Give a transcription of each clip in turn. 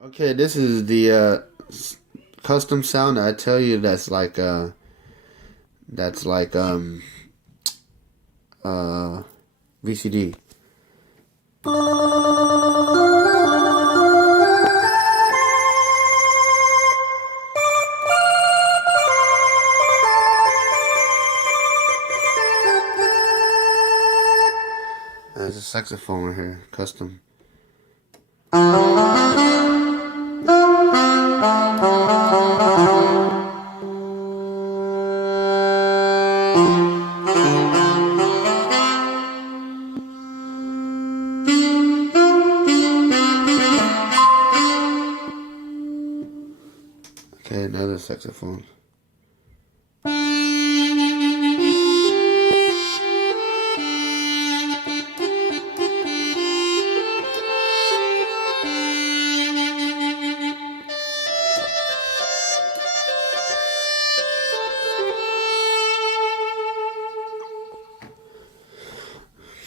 Okay, this is the custom sound. I tell you, that's like VCD. There's a saxophone right here, custom. Okay, another saxophone.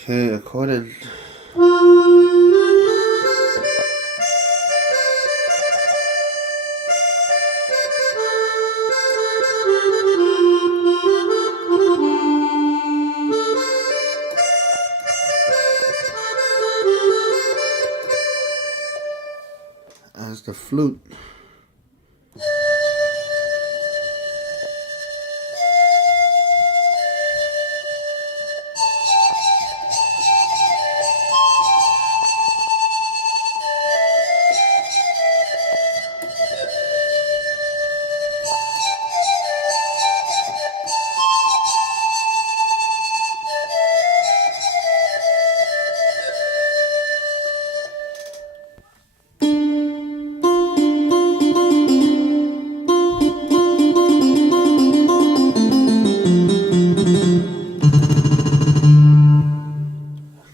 Okay, accordion. That's the flute.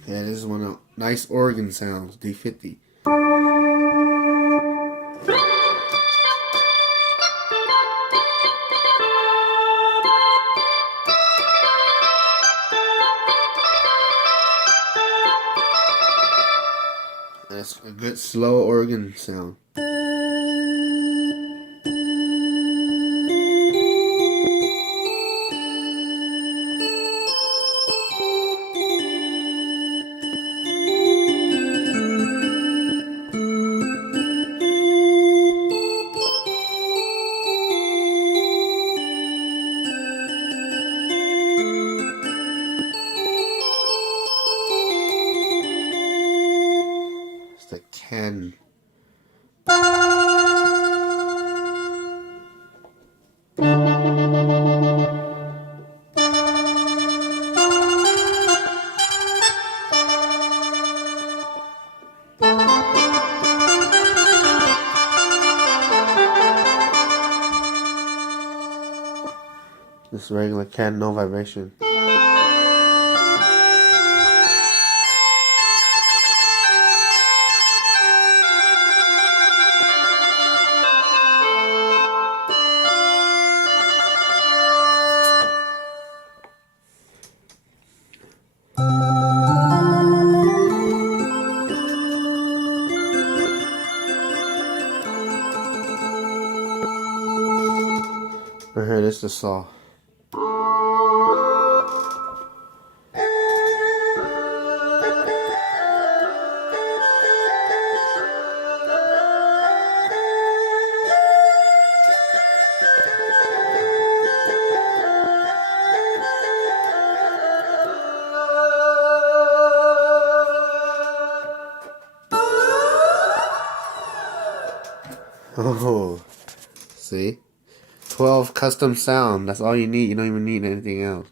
Yeah, this is one of nice organ sounds, D50. That's a good slow organ sound. It's the can. This regular can, no vibration. Right here, this is the saw. Oh, see? 12 custom sound. That's all you need. You don't even need anything else.